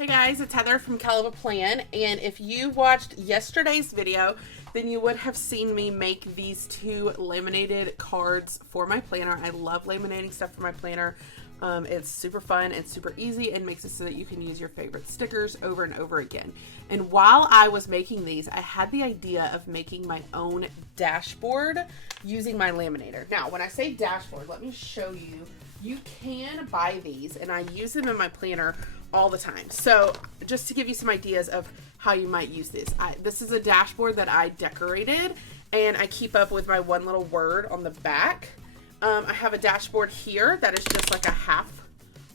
Hey guys, it's Heather from Kell of a Plan, and if you watched yesterday's video, then you would have seen me make these two laminated cards for my planner. I love laminating stuff for my planner. It's super fun and super easy and makes it so that you can use your favorite stickers over and over again. And while I was making these, I had the idea of making my own dashboard using my laminator. Now, when I say dashboard, let me show you. You can buy these, and I use them in my planner all the time. So just to give you some ideas of how you might use this. This is a dashboard that I decorated, and I keep up with my one little word on the back. I have a dashboard here that is just like a half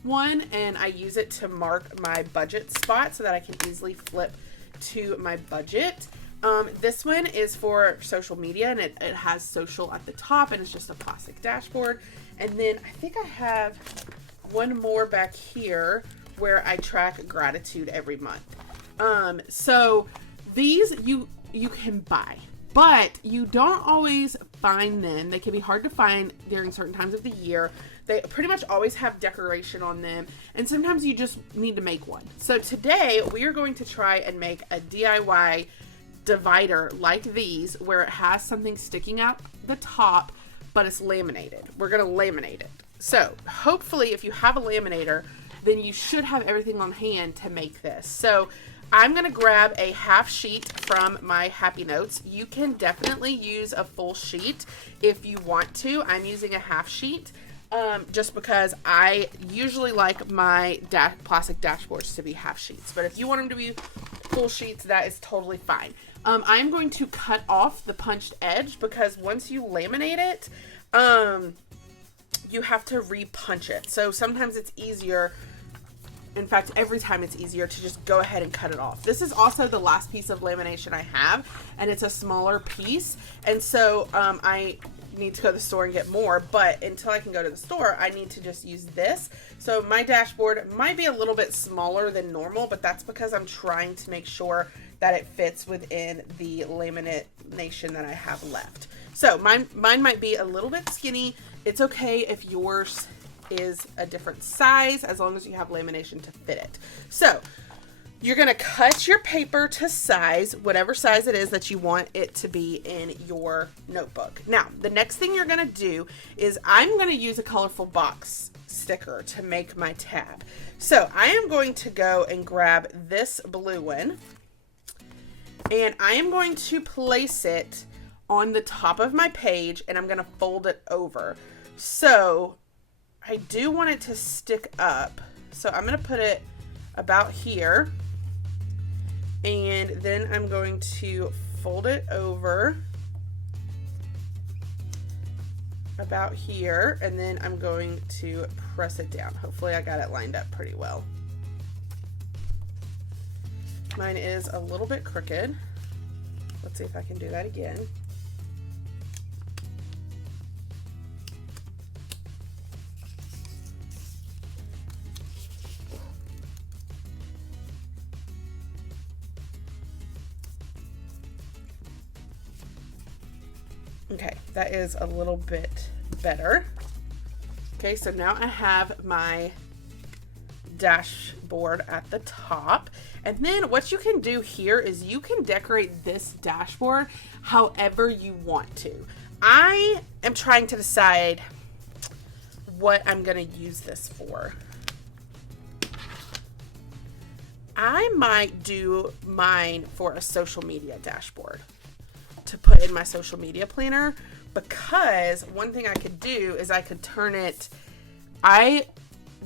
one, and I use it to mark my budget spot so that I can easily flip to my budget. This one is for social media, and it has social at the top, and it's just a plastic dashboard. And then I think I have one more back here where I track gratitude every month. So these you can buy, but you don't always find them. They can be hard to find during certain times of the year. They pretty much always have decoration on them, and sometimes you just need to make one. So today we are going to try and make a DIY divider like these, where it has something sticking out the top, but it's laminated. We're gonna laminate it. So hopefully if you have a laminator, then you should have everything on hand to make this. So I'm gonna grab a half sheet from my Happy Notes. You can definitely use a full sheet if you want to. I'm using a half sheet just because I usually like my plastic dashboards to be half sheets. But if you want them to be full sheets, that is totally fine. I'm going to cut off the punched edge because once you laminate it, you have to re-punch it. So sometimes it's easier, in fact, every time it's easier to just go ahead and cut it off. This is also the last piece of lamination I have, and it's a smaller piece. And so I need to go to the store and get more, but until I can go to the store, I need to just use this. So my dashboard might be a little bit smaller than normal, but that's because I'm trying to make sure that it fits within the lamination that I have left. So mine might be a little bit skinny. It's okay if yours is a different size, as long as you have lamination to fit it. So you're gonna cut your paper to size, whatever size it is that you want it to be in your notebook. Now, the next thing you're gonna do is I'm gonna use a colorful box sticker to make my tab. So I am going to go and grab this blue one, and I am going to place it on the top of my page, and I'm gonna fold it over. So I do want it to stick up. So I'm gonna put it about here, and then I'm going to fold it over about here, and then I'm going to press it down. Hopefully I got it lined up pretty well. Mine is a little bit crooked. Let's see if I can do that again. Okay, that is a little bit better. Okay, so now I have my dashboard at the top. And then what you can do here is you can decorate this dashboard however you want to. I am trying to decide what I'm going to use this for. I might do mine for a social media dashboard to put in my social media planner, because one thing I could do is I could turn it, I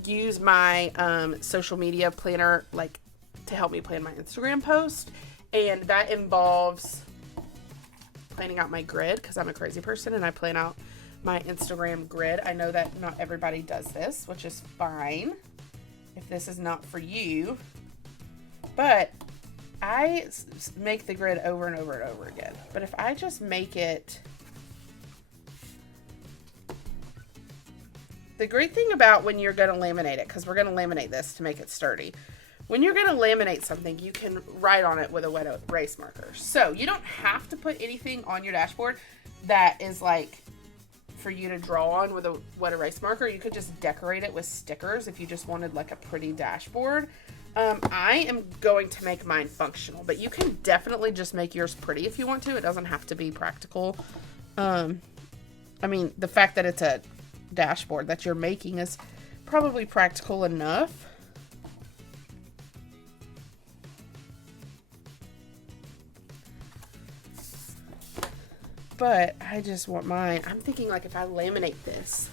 use my social media planner like to help me plan my Instagram post, and that involves planning out my grid, because I'm a crazy person and I plan out my Instagram grid. I know that not everybody does this, which is fine if this is not for you, but I make the grid over and over and over again. But if I just make it, the great thing about when you're going to laminate it, because we're going to laminate this to make it sturdy, when you're going to laminate something, you can write on it with a wet erase marker. So you don't have to put anything on your dashboard that is like for you to draw on with a wet erase marker. You could just decorate it with stickers if you just wanted like a pretty dashboard. I am going to make mine functional, but you can definitely just make yours pretty if you want to. It doesn't have to be practical. I mean, the fact that it's a dashboard that you're making is probably practical enough. But I just want mine. I'm thinking like if I laminate this,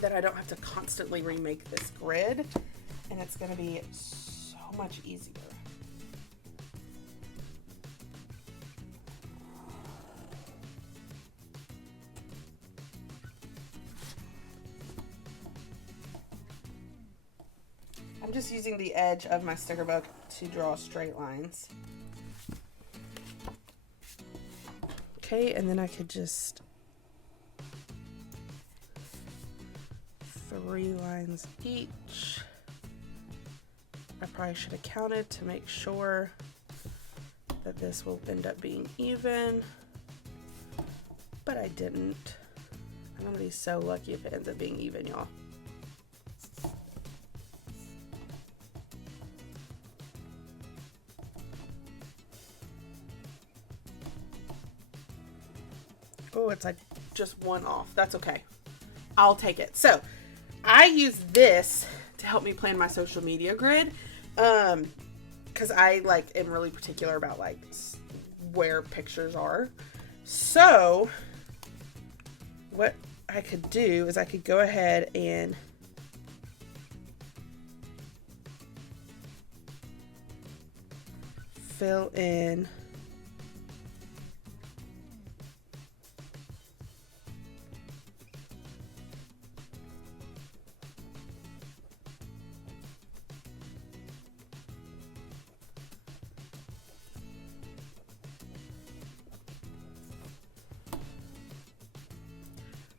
that I don't have to constantly remake this grid, and it's going to be so much easier. I'm just using the edge of my sticker book to draw straight lines. Okay, and then I could just 3 lines each. I probably should have counted to make sure that this will end up being even, but I didn't. I'm gonna be so lucky if it ends up being even, y'all. Oh, it's like just 1 off. That's okay. I'll take it. So I use this to help me plan my social media grid. Cause I like am really particular about like where pictures are. So what I could do is I could go ahead and fill in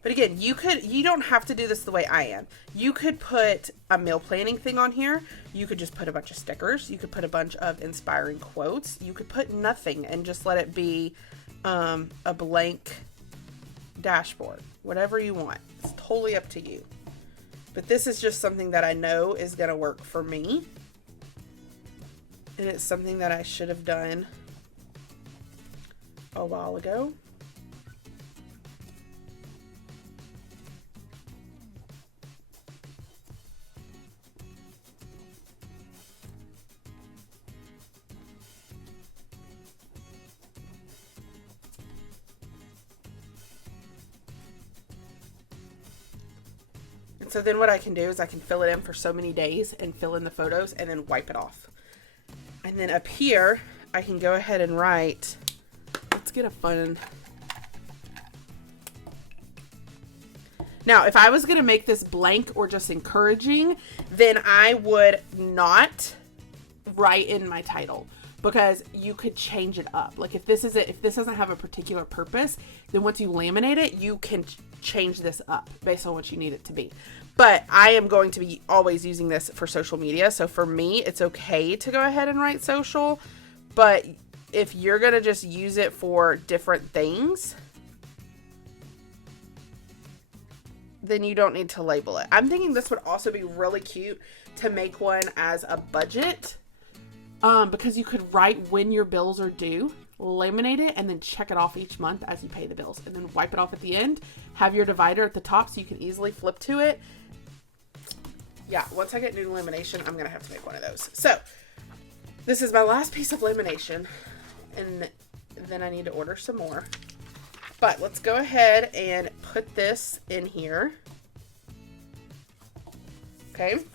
But again, you don't have to do this the way I am. You could put a meal planning thing on here. You could just put a bunch of stickers. You could put a bunch of inspiring quotes. You could put nothing and just let it be a blank dashboard. Whatever you want. It's totally up to you. But this is just something that I know is going to work for me. And it's something that I should have done a while ago. So then what I can do is I can fill it in for so many days and fill in the photos and then wipe it off. And then up here, I can go ahead and write, let's get a fun. Now, if I was going to make this blank or just encouraging, then I would not write in my title, because you could change it up. Like if this doesn't have a particular purpose, then once you laminate it, you can change this up based on what you need it to be. But I am going to be always using this for social media. So for me, it's okay to go ahead and write social. But if you're going to just use it for different things, then you don't need to label it. I'm thinking this would also be really cute to make one as a budget. Because you could write when your bills are due, laminate it, and then check it off each month as you pay the bills, and then wipe it off at the end. Have your divider at the top so you can easily flip to it. Yeah, once I get new lamination, I'm gonna have to make one of those. So this is my last piece of lamination, and then I need to order some more. But let's go ahead and put this in here. Okay, I'm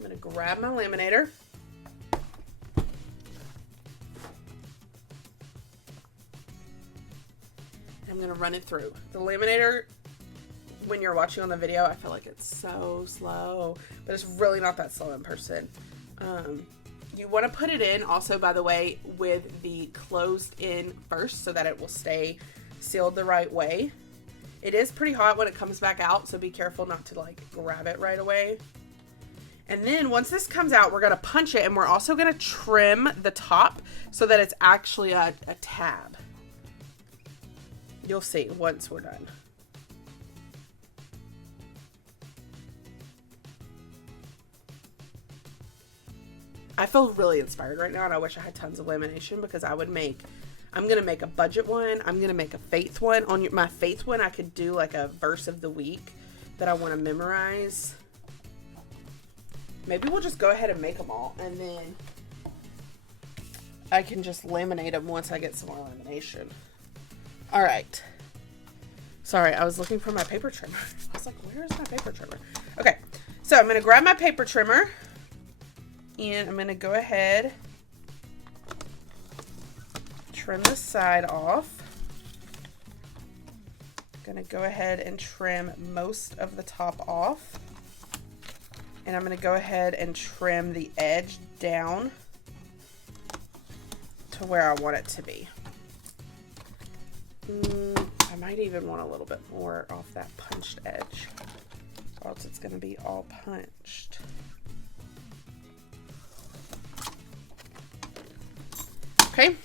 gonna grab my laminator. I'm going to run it through. The laminator, when you're watching on the video, I feel like it's so slow, but it's really not that slow in person. You want to put it in also, by the way, with the closed in first so that it will stay sealed the right way. It is pretty hot when it comes back out, so be careful not to like grab it right away. And then once this comes out, we're going to punch it, and we're also going to trim the top so that it's actually a tab. You'll see once we're done. I feel really inspired right now, and I wish I had tons of lamination because I'm going to make a budget one. I'm going to make a faith one. On my faith one, I could do like a verse of the week that I want to memorize. Maybe we'll just go ahead and make them all, and then I can just laminate them once I get some more lamination. All right. Sorry, I was looking for my paper trimmer. I was like, where is my paper trimmer? Okay, so I'm going to grab my paper trimmer, and I'm going to go ahead, trim the side off. I'm going to go ahead and trim most of the top off. And I'm going to go ahead and trim the edge down to where I want it to be. I might even want a little bit more off that punched edge, or else it's going to be all punched. Okay.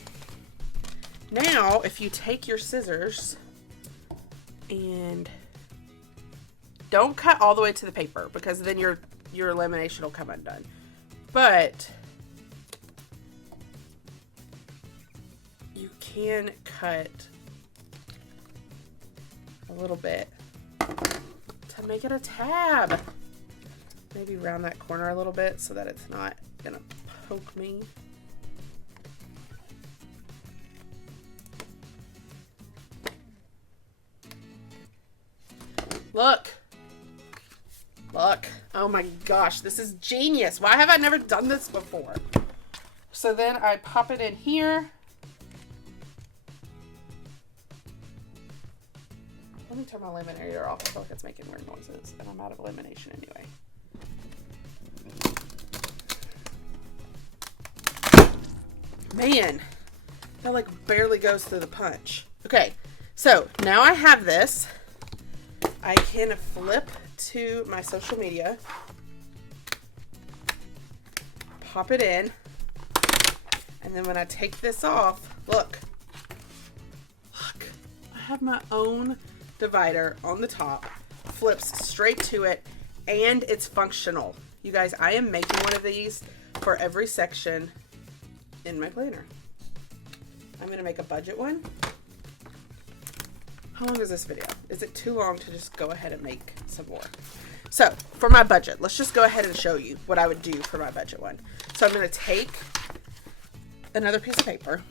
Now, if you take your scissors and don't cut all the way to the paper, because then your lamination will come undone. But you can cut a little bit to make it a tab. Maybe round that corner a little bit so that it's not gonna poke me. Look. Look. Oh my gosh, this is genius. Why have I never done this before? So then I pop it in here. Let me turn my laminator off. I feel like it's making weird noises, and I'm out of lamination anyway. Man, that like barely goes through the punch. Okay, so now I have this. I can flip to my social media, pop it in, and then when I take this off, look, I have my own divider on the top, flips straight to it, and it's functional. You guys, I am making one of these for every section in my planner. I'm going to make a budget one. How long is this video? Is it too long to just go ahead and make some more? So for my budget, let's just go ahead and show you what I would do for my budget one. So I'm going to take another piece of paper.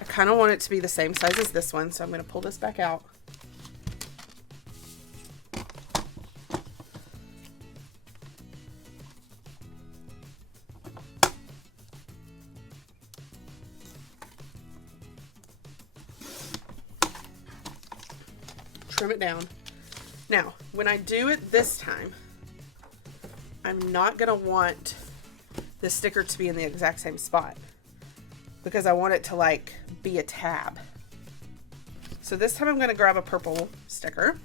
I kind of want it to be the same size as this one, so I'm going to pull this back out. Trim it down. Now, when I do it this time, I'm not going to want the sticker to be in the exact same spot because I want it to like be a tab. So this time I'm going to grab a purple sticker.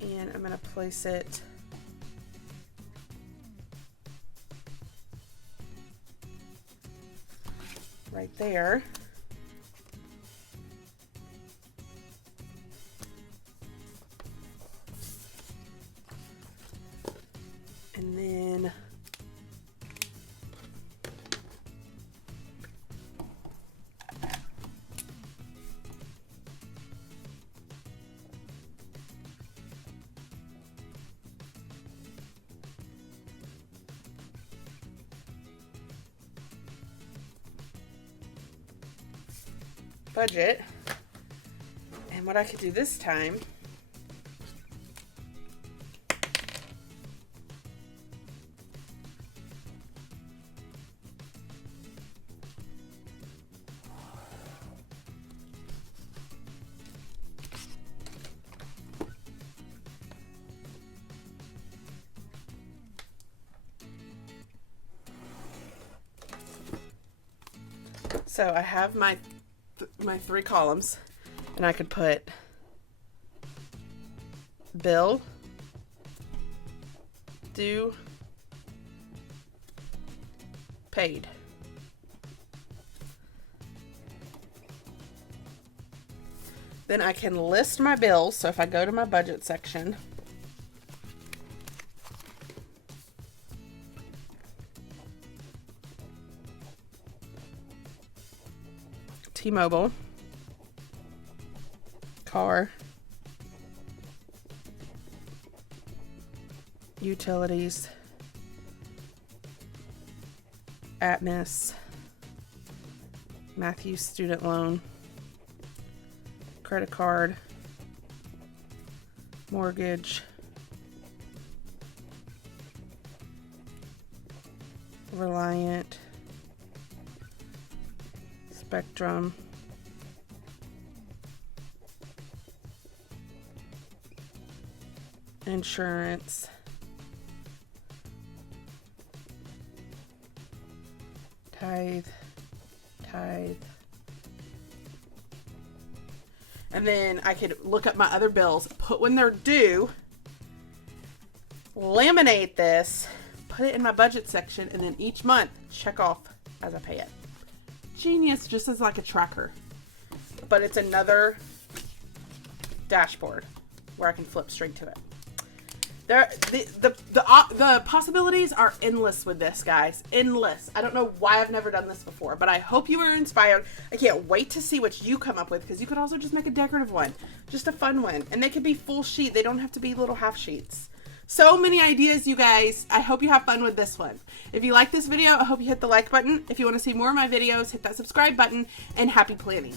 And I'm going to place it right there. And then budget. And what I could do this time so I have my three columns, and I could put bill, due, paid. Then I can list my bills. So if I go to my budget section, T-Mobile, car, utilities, Atmos, Matthews student loan, credit card, mortgage, Reliant, Spectrum, insurance, tithe, and then I could look up my other bills, put when they're due, laminate this, put it in my budget section, and then each month check off as I pay it. Genius, just as like a tracker, but it's another dashboard where I can flip straight to it. The possibilities are endless with this, guys. Endless. I don't know why I've never done this before, but I hope you were inspired. I can't wait to see what you come up with, because you could also just make a decorative one, just a fun one, and they could be full sheet. They don't have to be little half sheets. So many ideas, you guys. I hope you have fun with this one. If you like this video, I hope you hit the like button. If you want to see more of my videos, hit that subscribe button, and happy planning.